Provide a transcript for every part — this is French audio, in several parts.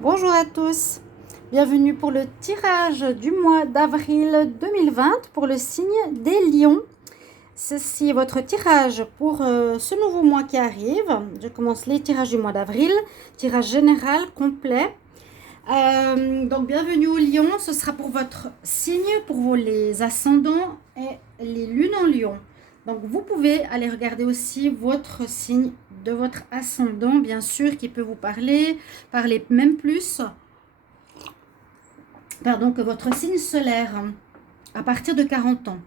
Bonjour à tous, bienvenue pour le tirage du mois d'avril 2020 pour le signe des lions. Ceci est votre tirage pour ce nouveau mois qui arrive. Je commence les tirages du mois d'avril, tirage général complet. Donc bienvenue aux lions, ce sera pour votre signe, pour vous les ascendants et les lunes en lion. Donc vous pouvez aller regarder aussi votre signe de votre ascendant, bien sûr, qui peut vous parler même plus, pardon, que votre signe solaire à partir de 40 ans.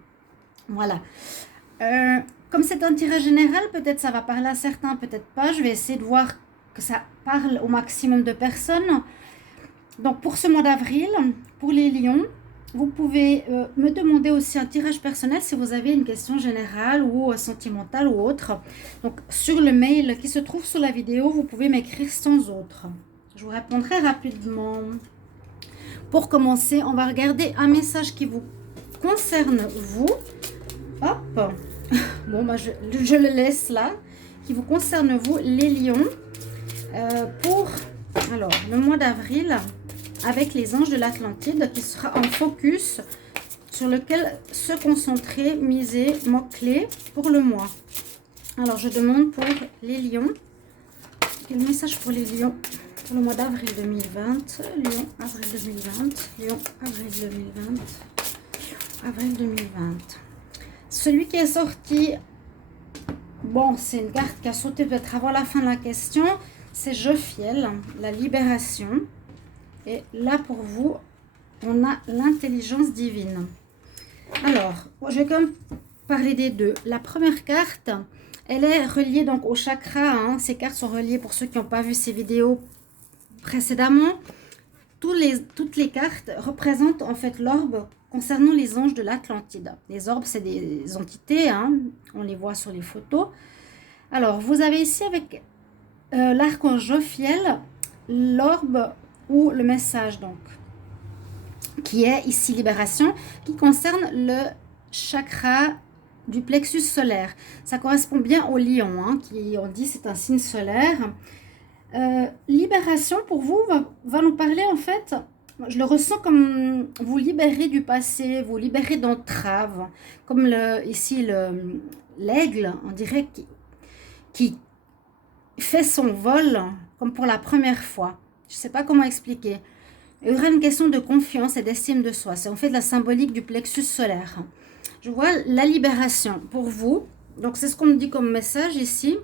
Voilà. Comme c'est un tirage général, peut-être ça va parler à certains, peut-être pas. Je vais essayer de voir que ça parle au maximum de personnes. Donc pour ce mois d'avril, pour les lions, vous pouvez me demander aussi un tirage personnel si vous avez une question générale ou sentimentale ou autre. Donc sur le mail qui se trouve sous la vidéo, vous pouvez m'écrire sans autre. Je vous répondrai rapidement. Pour commencer, on va regarder un message qui vous concerne vous. Hop. Bon, bah, je le laisse là. Qui vous concerne vous, les lions. Pour alors, le mois d'avril, avec les anges de l'Atlantide, qui sera en focus sur lequel se concentrer, miser, mots-clés pour le mois. Alors, je demande pour les lions. Quel message pour les lions pour le mois d'avril 2020. Lion, avril 2020. Lion, avril 2020. Avril 2020. Celui qui est sorti, bon, c'est une carte qui a sauté peut-être avant la fin de la question, c'est Jophiel, la libération. Et là, pour vous, on a l'intelligence divine. Alors, je vais quand même parler des deux. La première carte, elle est reliée donc au chakra. Hein. Ces cartes sont reliées pour ceux qui n'ont pas vu ces vidéos précédemment. Toutes les cartes représentent en fait l'orbe concernant les anges de l'Atlantide. Les orbes, c'est des entités, hein. On les voit sur les photos. Alors, vous avez ici avec l'archange Jophiel, l'orbe ou le message, donc, qui est ici libération, qui concerne le chakra du plexus solaire. Ça correspond bien au lion, hein, qui on dit c'est un signe solaire. Libération pour vous va nous parler en fait, je le ressens comme vous libérer du passé, vous libérer d'entraves, comme ici l'aigle, on dirait, qui fait son vol comme pour la première fois. Je ne sais pas comment expliquer. Il y aura une question de confiance et d'estime de soi. C'est en fait la symbolique du plexus solaire. Je vois la libération pour vous. Donc c'est ce qu'on me dit comme message ici.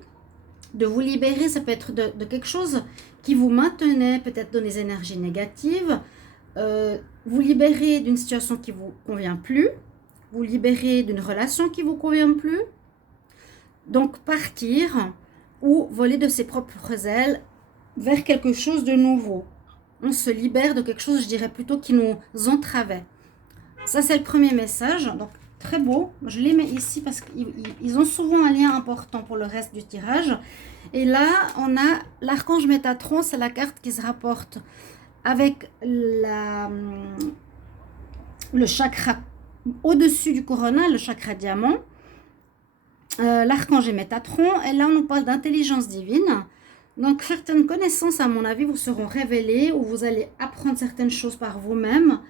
De vous libérer, ça peut être de quelque chose qui vous maintenait peut-être dans les énergies négatives. Vous libérer d'une situation qui ne vous convient plus. Vous libérer d'une relation qui ne vous convient plus. Donc partir ou voler de ses propres ailes vers quelque chose de nouveau. On se libère de quelque chose, je dirais plutôt, qui nous entravait. Ça, c'est le premier message. Donc, très beau. Je les mets ici parce qu'ils ont souvent un lien important pour le reste du tirage. Et là, on a l'archange Métatron. C'est la carte qui se rapporte avec le chakra au-dessus du corona, le chakra diamant. L'archange est Métatron. Et là, on nous parle d'intelligence divine. Donc, certaines connaissances, à mon avis, vous seront révélées ou vous allez apprendre certaines choses par vous-même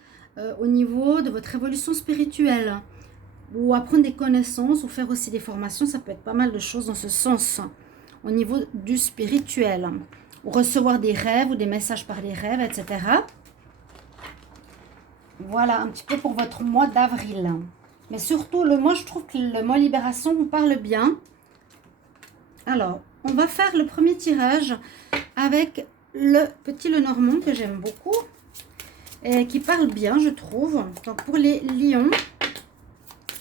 au niveau de votre évolution spirituelle. Ou apprendre des connaissances ou faire aussi des formations, ça peut être pas mal de choses dans ce sens. Au niveau du spirituel. Ou recevoir des rêves ou des messages par les rêves, etc. Voilà un petit peu pour votre mois d'avril. Mais surtout, je trouve que le mois libération vous parle bien. Alors, on va faire le premier tirage avec le petit Lenormand que j'aime beaucoup et qui parle bien, je trouve. Donc, pour les lions,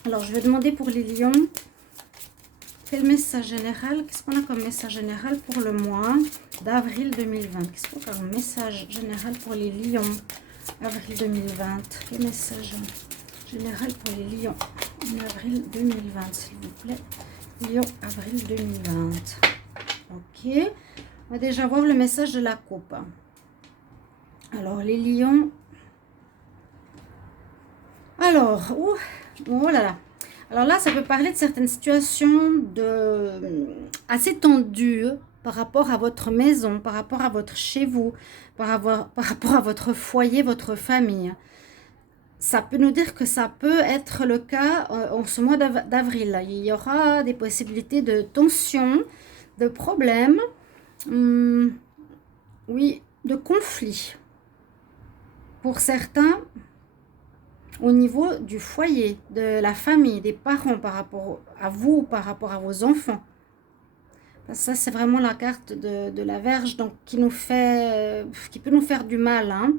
alors je vais demander pour les lions quel message général, qu'est-ce qu'on a comme message général pour le mois d'avril 2020. Qu'est-ce qu'on a comme message général pour les lions avril 2020? Quel message général pour les lions en avril 2020, s'il vous plaît? Lion, avril 2020. Ok. On va déjà voir le message de la coupe. Alors, les lions. Alors, oh là là. Alors là, ça peut parler de certaines situations assez tendues par rapport à votre maison, par rapport à votre chez vous, par rapport à votre foyer, votre famille. Ça peut nous dire que ça peut être le cas en ce mois d'avril. Il y aura des possibilités de tensions, de problèmes, oui, de conflits. Pour certains, au niveau du foyer, de la famille, des parents par rapport à vous, par rapport à vos enfants. Ça, c'est vraiment la carte de la Vierge, donc qui peut nous faire du mal, hein.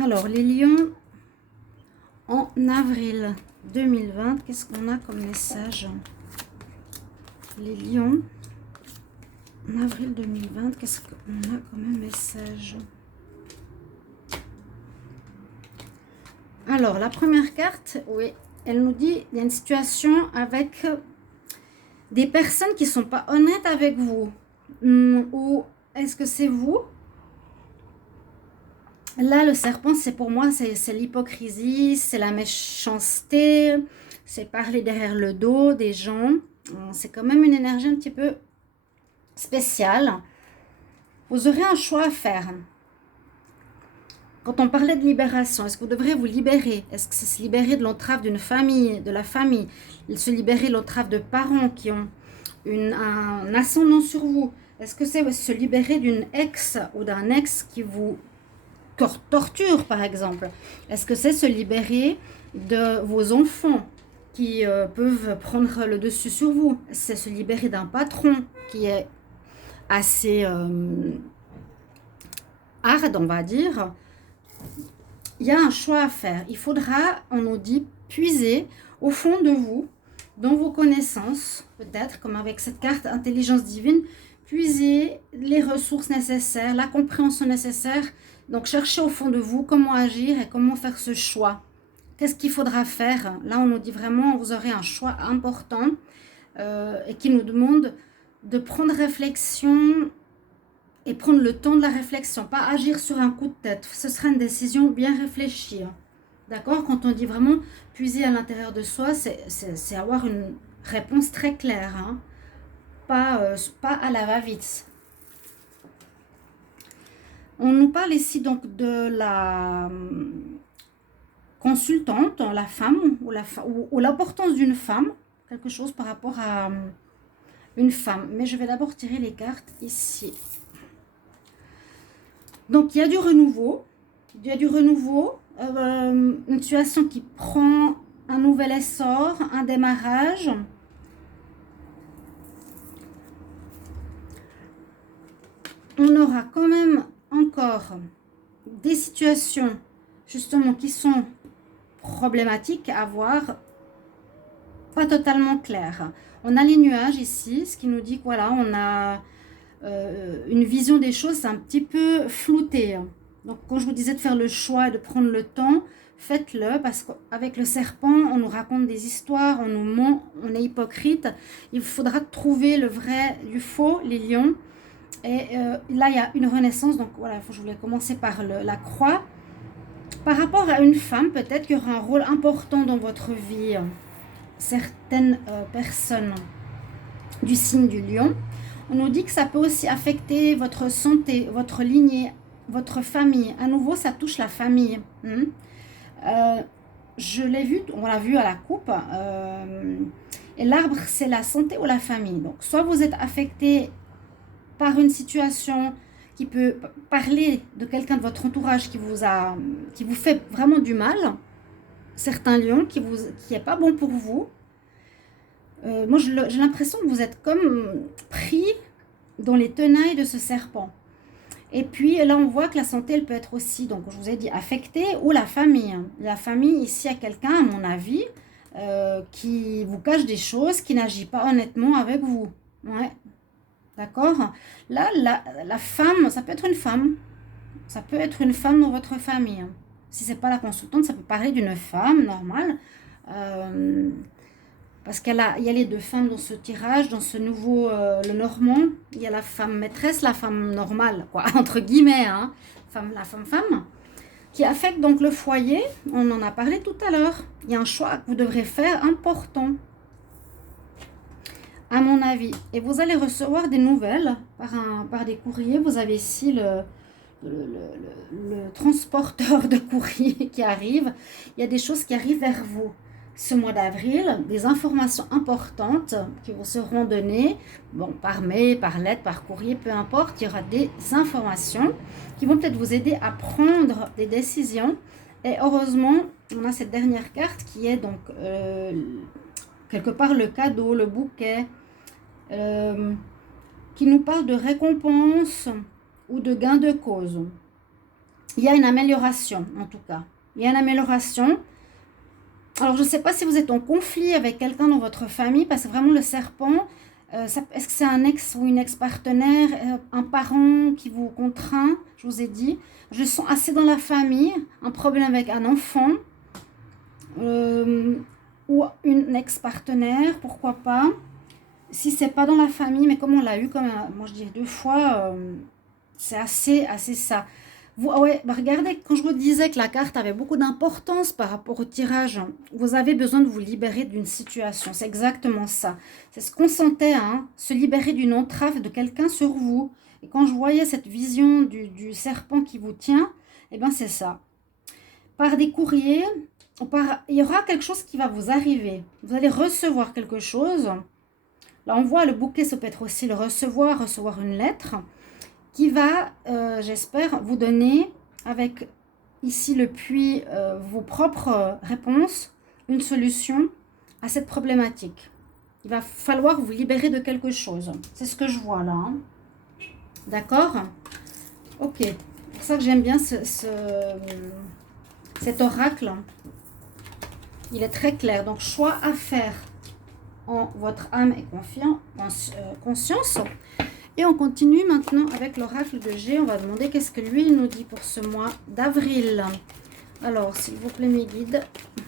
Alors, les lions en avril 2020, qu'est-ce qu'on a comme message? Les lions en avril 2020, qu'est-ce qu'on a comme message? Alors, la première carte, oui, elle nous dit il y a une situation avec des personnes qui ne sont pas honnêtes avec vous. Ou est-ce que c'est vous? Là, le serpent, c'est pour moi, c'est l'hypocrisie, c'est la méchanceté, c'est parler derrière le dos des gens. C'est quand même une énergie un petit peu spéciale. Vous aurez un choix à faire. Quand on parlait de libération, est-ce que vous devrez vous libérer? Est-ce que c'est se libérer de l'entrave d'une famille, de la famille? Se libérer de l'entrave de parents qui ont un ascendant sur vous? Est-ce que c'est se libérer d'une ex ou d'un ex qui vous torture, par exemple? Est-ce que c'est se libérer de vos enfants qui peuvent prendre le dessus sur vous? C'est se libérer d'un patron qui est assez hard, on va dire. Il y a un choix à faire. Il faudra, on nous dit, puiser au fond de vous, dans vos connaissances, peut-être, comme avec cette carte intelligence divine, puiser les ressources nécessaires, la compréhension nécessaire. Donc, cherchez au fond de vous comment agir et comment faire ce choix. Qu'est-ce qu'il faudra faire? Là, on nous dit vraiment, vous aurez un choix important et qui nous demande de prendre réflexion et prendre le temps de la réflexion, pas agir sur un coup de tête. Ce sera une décision bien réfléchie. D'accord? Quand on dit vraiment puiser à l'intérieur de soi, c'est avoir une réponse très claire, hein? Pas à la va-vite. On nous parle ici donc de la consultante, la femme, ou l'importance d'une femme, quelque chose par rapport à une femme. Mais je vais d'abord tirer les cartes ici. Donc, il y a du renouveau. Une situation qui prend un nouvel essor, un démarrage. On aura quand même encore des situations, justement, qui sont problématiques à voir, pas totalement claires. On a les nuages ici, ce qui nous dit que voilà, on a une vision des choses un petit peu floutée. Donc, quand je vous disais de faire le choix et de prendre le temps, faites-le, parce qu'avec le serpent, on nous raconte des histoires, on nous ment, on est hypocrite. Il faudra trouver le vrai du faux, les lions. Et là, il y a une renaissance. Donc, voilà, je voulais commencer par la croix. Par rapport à une femme, peut-être qu'il y aura un rôle important dans votre vie. Certaines personnes du signe du lion. On nous dit que ça peut aussi affecter votre santé, votre lignée, votre famille. À nouveau, ça touche la famille. Je l'ai vu, on l'a vu à la coupe. Et l'arbre, c'est la santé ou la famille. Donc, soit vous êtes affecté par une situation qui peut parler de quelqu'un de votre entourage qui vous fait vraiment du mal. Certains lions qui n'est pas bon pour vous. Moi, j'ai l'impression que vous êtes comme pris dans les tenailles de ce serpent. Et puis, là, on voit que la santé, elle peut être aussi, donc je vous ai dit, affectée, ou la famille. La famille, ici, il y a quelqu'un, à mon avis, qui vous cache des choses, qui n'agit pas honnêtement avec vous. Ouais, d'accord? Là, la femme, ça peut être une femme. Ça peut être une femme dans votre famille. Si ce n'est pas la consultante, ça peut parler d'une femme normale. Parce il y a les deux femmes dans ce tirage, dans ce nouveau, le normand. Il y a la femme maîtresse, la femme normale, quoi, entre guillemets, hein, la femme, qui affecte donc le foyer. On en a parlé tout à l'heure. Il y a un choix que vous devrez faire important. à mon avis. Et vous allez recevoir des nouvelles par des courriers. Vous avez ici le transporteur de courrier qui arrive. Il y a des choses qui arrivent vers vous ce mois d'avril, des informations importantes qui vous seront données, bon, par mail, par lettre, par courrier, peu importe. Il y aura des informations qui vont peut-être vous aider à prendre des décisions. Et heureusement, on a cette dernière carte qui est donc quelque part le cadeau, le bouquet, qui nous parle de récompense ou de gain de cause. Il y a une amélioration, en tout cas. Il y a une amélioration. Alors, je ne sais pas si vous êtes en conflit avec quelqu'un dans votre famille, parce que vraiment le serpent, est-ce que c'est un ex ou une ex-partenaire, un parent qui vous contraint? Je vous ai dit, je sens assez dans la famille, un problème avec un enfant, ou une ex-partenaire, pourquoi pas. Si c'est pas dans la famille, mais comme on l'a eu, comme moi je dirais 2 fois, c'est assez ça. Ouais, bah regardez, quand je vous disais que la carte avait beaucoup d'importance par rapport au tirage, vous avez besoin de vous libérer d'une situation. C'est exactement ça. C'est ce qu'on sentait, hein, se libérer d'une entrave de quelqu'un sur vous. Et quand je voyais cette vision du serpent qui vous tient, eh bien c'est ça. Par des courriers, il y aura quelque chose qui va vous arriver. Vous allez recevoir quelque chose. Là, on voit le bouquet, ça peut être aussi le recevoir une lettre qui va, j'espère, vous donner, avec ici le puits, vos propres réponses, une solution à cette problématique. Il va falloir vous libérer de quelque chose. C'est ce que je vois là. Hein. D'accord? Ok. C'est pour ça que j'aime bien cet oracle. Il est très clair. Donc, choix à faire en votre âme et conscience. Et on continue maintenant avec l'oracle de G. On va demander qu'est-ce que lui nous dit pour ce mois d'avril. Alors, s'il vous plaît, mes guides,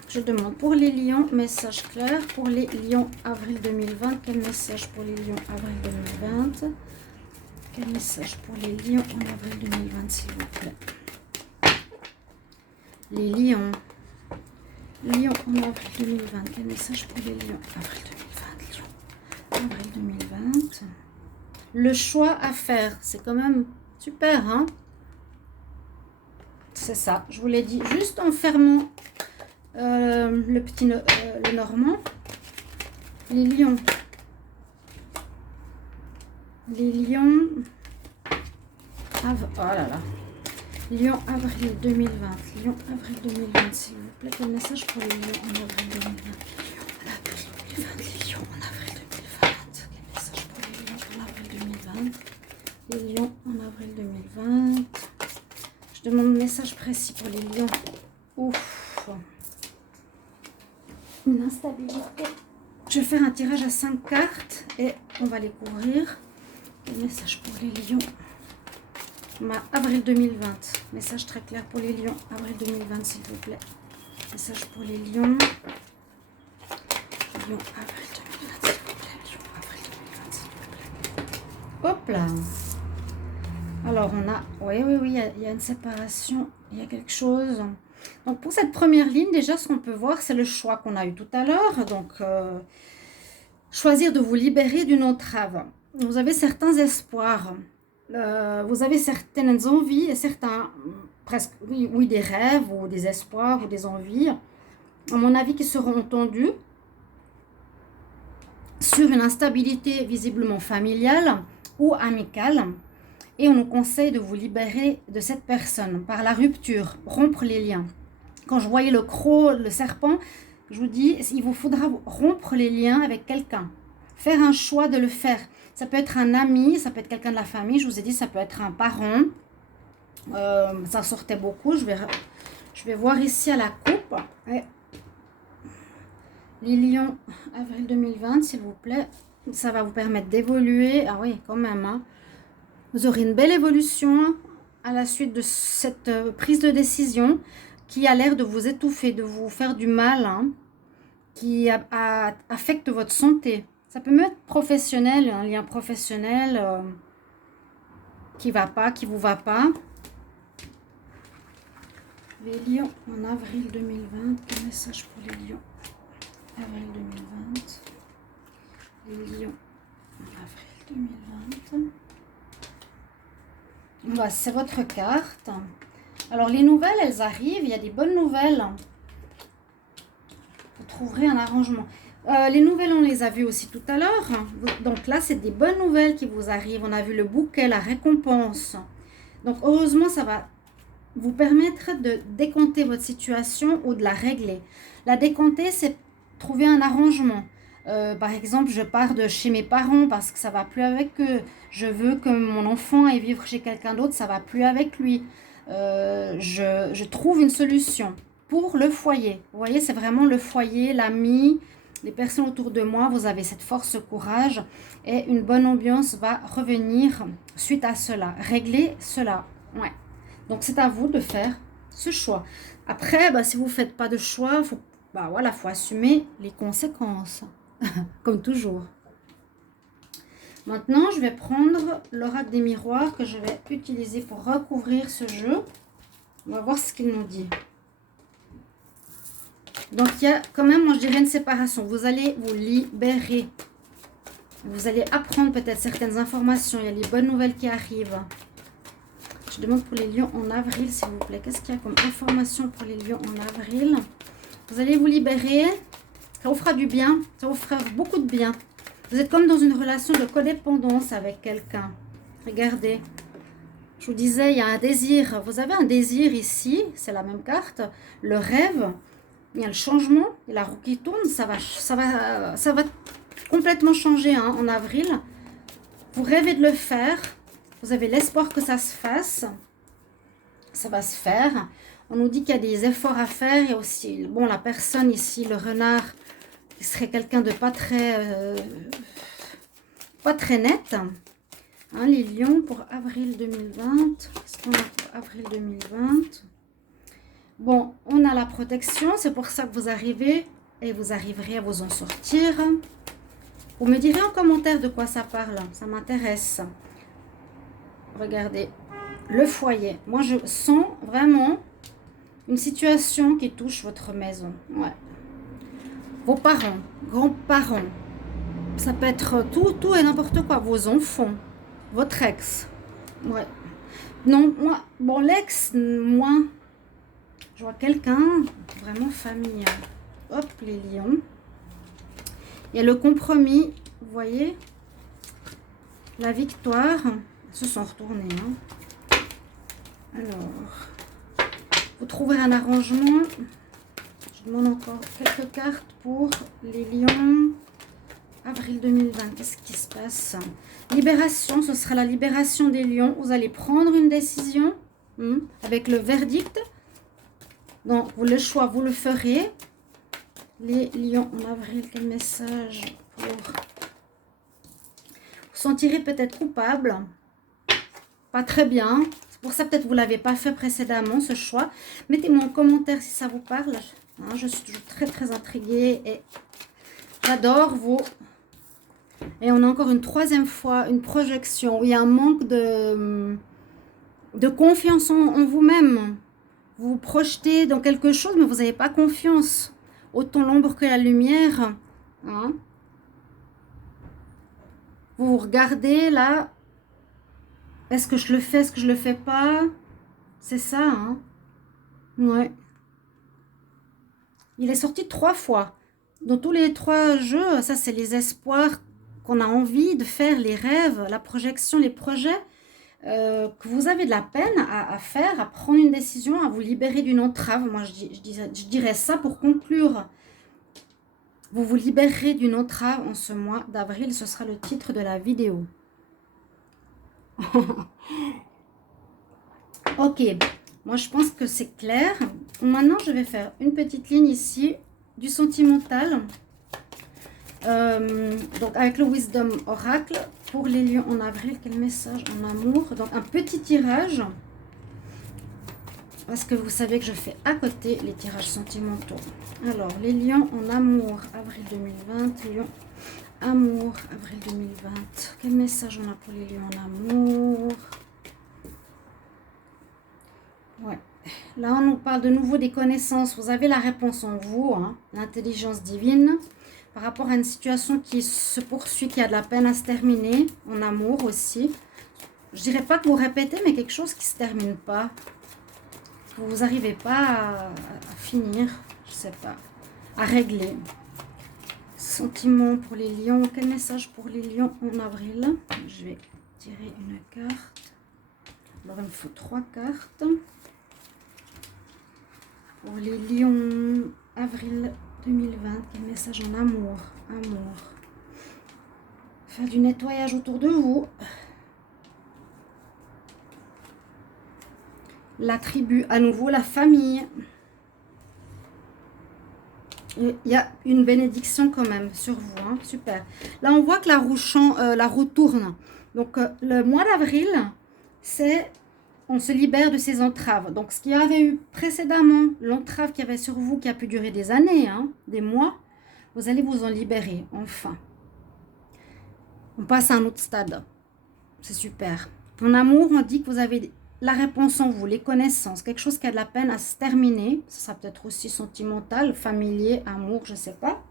je demande pour les lions, message clair. Pour les lions, avril 2020, quel message pour les lions, avril 2020? Quel message pour les lions en avril 2020, s'il vous plaît? Les lions. Lions en avril 2020. Quel message pour les lions, avril 2020? Lions, avril 2020. Le choix à faire, c'est quand même super, hein? C'est ça, je vous l'ai dit, juste en fermant le normand. Les lions. Les lions. Oh là là. Lion avril 2020. Lion avril 2020, s'il vous plaît. Quel message pour les lions en avril 2020? Les lions en avril 2020. Quel message pour les lions en avril 2020? Les lions en avril 2020. Je demande un message précis pour les lions. Ouf. Une instabilité. Je vais faire un tirage à 5 cartes et on va les couvrir. Quel message pour les lions? Avril 2020. Message très clair pour les lions. Avril 2020, s'il vous plaît. Message pour les lions. Lion, avril 2020, s'il vous plaît. Lion, avril 2020, s'il vous plaît. Hop là. Alors, on a... Oui, il y a une séparation. Il y a quelque chose. Donc, pour cette première ligne, déjà, ce qu'on peut voir, c'est le choix qu'on a eu tout à l'heure. Donc, choisir de vous libérer d'une entrave. Vous avez certains espoirs. Vous avez certaines envies et certains, presque, oui, des rêves ou des espoirs ou des envies, à mon avis, qui seront entendus sur une instabilité visiblement familiale ou amicale. Et on nous conseille de vous libérer de cette personne par la rupture, rompre les liens. Quand je voyais le croc, le serpent, je vous dis, il vous faudra rompre les liens avec quelqu'un. Faire un choix de le faire. Ça peut être un ami, ça peut être quelqu'un de la famille. Je vous ai dit, ça peut être un parent. Ça sortait beaucoup. Je vais voir ici à la coupe. Et les lions, avril 2020, s'il vous plaît. Ça va vous permettre d'évoluer. Ah oui, quand même. Hein. Vous aurez une belle évolution à la suite de cette prise de décision qui a l'air de vous étouffer, de vous faire du mal, hein, qui affecte votre santé. Ça peut même être professionnel, un lien professionnel qui va pas, qui vous va pas. Les lions en avril 2020. Quel message pour les lions? Avril 2020. Les lions Avril 2020. Voilà, c'est votre carte. Alors, les nouvelles, elles arrivent. Il y a des bonnes nouvelles. Vous trouverez un arrangement. Les nouvelles, on les a vues aussi tout à l'heure. Donc là, c'est des bonnes nouvelles qui vous arrivent. On a vu le bouquet, la récompense. Donc, heureusement, ça va vous permettre de décompter votre situation ou de la régler. La décompter, c'est trouver un arrangement. Par exemple, je pars de chez mes parents parce que ça ne va plus avec eux. Je veux que mon enfant aille vivre chez quelqu'un d'autre, ça ne va plus avec lui. Je trouve une solution pour le foyer. Vous voyez, c'est vraiment le foyer, l'ami, les personnes autour de moi. Vous avez cette force, ce courage et une bonne ambiance va revenir suite à cela. Régler cela. Ouais. Donc, c'est à vous de faire ce choix. Après, si vous ne faites pas de choix, il faut assumer les conséquences. Comme toujours. Maintenant, je vais prendre l'oracle des miroirs que je vais utiliser pour recouvrir ce jeu. On va voir ce qu'il nous dit. Donc, il y a quand même, moi je dirais, une séparation. Vous allez vous libérer. Vous allez apprendre peut-être certaines informations. Il y a les bonnes nouvelles qui arrivent. Je demande pour les lions en avril, s'il vous plaît. Qu'est-ce qu'il y a comme information pour les lions en avril? Vous allez vous libérer. Ça vous fera du bien, ça vous fera beaucoup de bien. Vous êtes comme dans une relation de codépendance avec quelqu'un. Regardez, je vous disais, il y a un désir. Vous avez un désir ici, c'est la même carte. Le rêve, il y a le changement, et la roue qui tourne, ça va complètement changer en avril. Vous rêvez de le faire, vous avez l'espoir que ça se fasse. Ça va se faire. On nous dit qu'il y a des efforts à faire. Il y a aussi, bon, la personne ici, le renard, il serait quelqu'un de pas très net. Hein, les lions pour avril 2020. Qu'est-ce qu'on a pour avril 2020? Bon, on a la protection. C'est pour ça que vous arrivez et vous arriverez à vous en sortir. Vous me direz en commentaire de quoi ça parle. Ça m'intéresse. Regardez. Le foyer. Moi, je sens vraiment une situation qui touche votre maison. Ouais. Vos parents, grands-parents. Ça peut être tout et n'importe quoi. Vos enfants. Votre ex. Ouais. Non, moi, bon, l'ex, moi, je vois quelqu'un vraiment famille. Hop, les lions. Il y a le compromis, vous voyez. La victoire. Ils se sont retournés. Hein. Alors, vous trouverez un arrangement. Je demande encore quelques cartes pour les lions. Avril 2020, qu'est-ce qui se passe? Libération, ce sera la libération des lions. Vous allez prendre une décision avec le verdict. Donc, le choix, vous le ferez. Les lions en avril, quel message pour... Vous sentirez peut-être coupable. Pas très bien. C'est pour ça peut-être vous ne l'avez pas fait précédemment, ce choix. Mettez-moi en commentaire si ça vous parle. Hein, je suis toujours très intriguée et j'adore vos... Et on a encore une troisième fois une projection où il y a un manque de confiance en vous-même. Vous vous projetez dans quelque chose, mais vous n'avez pas confiance. Autant l'ombre que la lumière. Hein. Vous vous regardez là. Est-ce que je le fais, est-ce que je le fais pas? C'est ça, hein? Ouais. Il est sorti 3 fois. Dans tous les 3 jeux, ça c'est les espoirs qu'on a envie de faire, les rêves, la projection, les projets, que vous avez de la peine à faire, à prendre une décision, à vous libérer d'une entrave. Moi, je dirais ça pour conclure. Vous vous libérerez d'une entrave en ce mois d'avril. Ce sera le titre de la vidéo. Ok. Moi, je pense que c'est clair. Maintenant, je vais faire une petite ligne ici du sentimental. Donc, avec le Wisdom Oracle, pour les lions en avril, quel message en amour? Donc, un petit tirage. Parce que vous savez que je fais à côté les tirages sentimentaux. Alors, les lions en amour, avril 2020. Lions, amour, avril 2020. Quel message on a pour les lions en amour? Ouais. Là, on nous parle de nouveau des connaissances. Vous avez la réponse en vous, hein, l'intelligence divine. par rapport à une situation qui se poursuit, qui a de la peine à se terminer, en amour aussi. Je dirais pas que vous répétez, mais quelque chose qui se termine pas. Vous n'arrivez pas à finir, je sais pas, à régler. Sentiments pour les lions. Quel message pour les lions en avril? Je vais tirer une carte. Alors il me faut 3 cartes. Pour les lions, avril 2020, quel message en amour? Amour. Faire du nettoyage autour de vous. La tribu, à nouveau la famille. Il y a une bénédiction quand même sur vous, hein. Super. Là, on voit que la roue tourne. Donc, le mois d'avril, c'est on se libère de ces entraves. Donc, ce qu'il y avait eu précédemment, l'entrave qu'il y avait sur vous, qui a pu durer des années, hein, des mois, vous allez vous en libérer, enfin. On passe à un autre stade. C'est super. En amour, on dit que vous avez la réponse en vous, les connaissances, quelque chose qui a de la peine à se terminer. Ça sera peut-être aussi sentimental, familier, amour, je ne sais pas.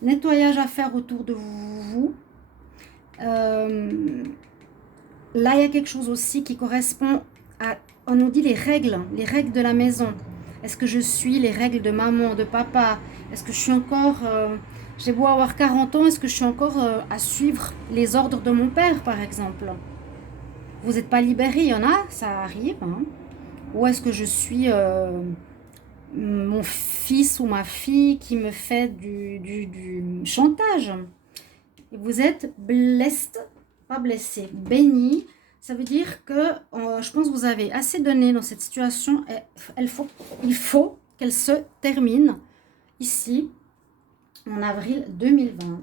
Nettoyage à faire autour de vous. Là, il y a quelque chose aussi qui correspond à, on nous dit les règles de la maison. Est-ce que je suis les règles de maman, de papa? Est-ce que je suis encore, j'ai beau avoir 40 ans, est-ce que je suis encore à suivre les ordres de mon père, par exemple? Vous n'êtes pas libéré, il y en a, ça arrive. Hein. Ou est-ce que je suis mon fils ou ma fille qui me fait du chantage? Et vous êtes blessed, pas blessé, béni. Ça veut dire que je pense que vous avez assez donné dans cette situation. Et il faut qu'elle se termine ici, en avril 2020.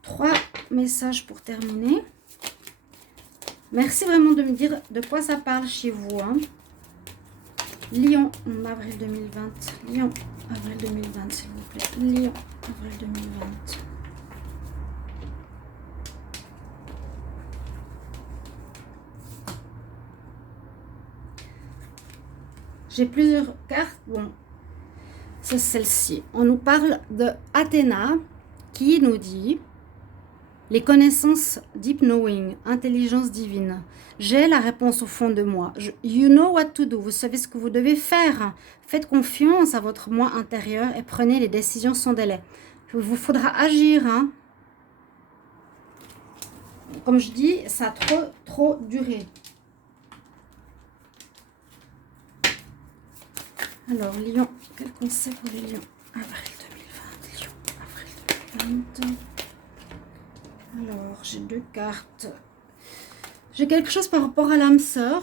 3 messages pour terminer. Merci vraiment de me dire de quoi ça parle chez vous. Hein. Lion, en avril 2020. Lion, avril 2020, s'il vous plaît. Lion, avril 2020. J'ai plusieurs cartes. Bon, c'est celle-ci. On nous parle de Athéna qui nous dit... Les connaissances deep knowing, intelligence divine. J'ai la réponse au fond de moi. You know what to do. Vous savez ce que vous devez faire. Faites confiance à votre moi intérieur et prenez les décisions sans délai. Il vous faudra agir. Hein. Comme je dis, ça a trop duré. Alors, Lion, quel conseil pour les lions? Avril 2020. Lion, avril 2020. Alors, j'ai 2 cartes. J'ai quelque chose par rapport à l'âme sœur.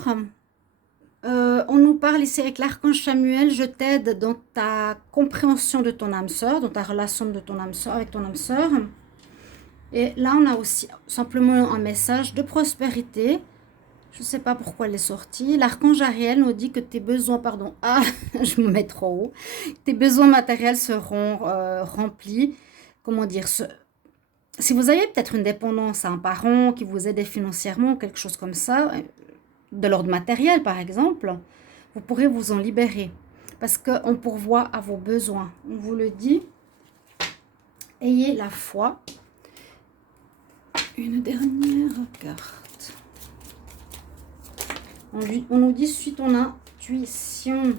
On nous parle ici avec l'archange Samuel. Je t'aide dans ta compréhension de ton âme sœur, dans ta relation de ton âme sœur, avec ton âme sœur. Et là, on a aussi simplement un message de prospérité. Je ne sais pas pourquoi elle est sortie. L'archange Ariel nous dit que tes besoins, je me mets trop haut. Tes besoins matériels seront remplis. Comment dire si vous avez peut-être une dépendance à un parent qui vous aide financièrement, quelque chose comme ça, de l'ordre matériel par exemple, vous pourrez vous en libérer. Parce qu'on pourvoit à vos besoins. On vous le dit. Ayez la foi. Une dernière carte. On nous dit, suis ton intuition.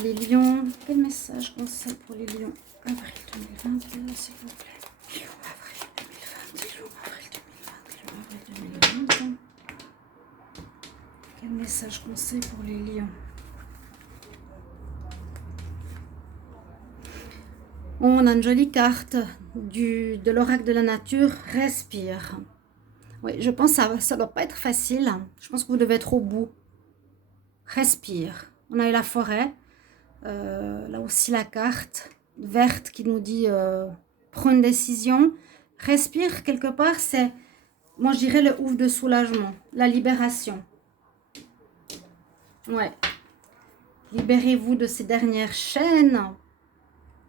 Les lions. Quel message conseil pour les lions? Avril 2020, s'il vous plaît. Lion, avril 2020, Lion, avril 2020, Lion, avril 2020. Quel message conseil pour les lions? On a une jolie carte de l'oracle de la nature. Respire. Oui, je pense que ça ne doit pas être facile. Je pense que vous devez être au bout. Respire. On a eu la forêt. Là aussi la carte verte qui nous dit prends une décision. Respire, quelque part, c'est, moi je dirais, le ouf de soulagement, la libération. Ouais. Libérez-vous de ces dernières chaînes.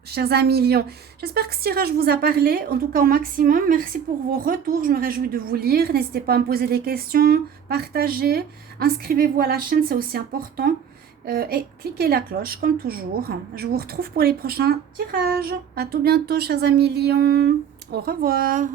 Chers amis lions, j'espère que ce tirage vous a parlé, en tout cas au maximum. Merci pour vos retours, je me réjouis de vous lire. N'hésitez pas à me poser des questions, partagez, inscrivez-vous à la chaîne, c'est aussi important. et cliquez la cloche comme toujours. Je vous retrouve pour les prochains tirages. À tout bientôt, chers amis lions. Au revoir.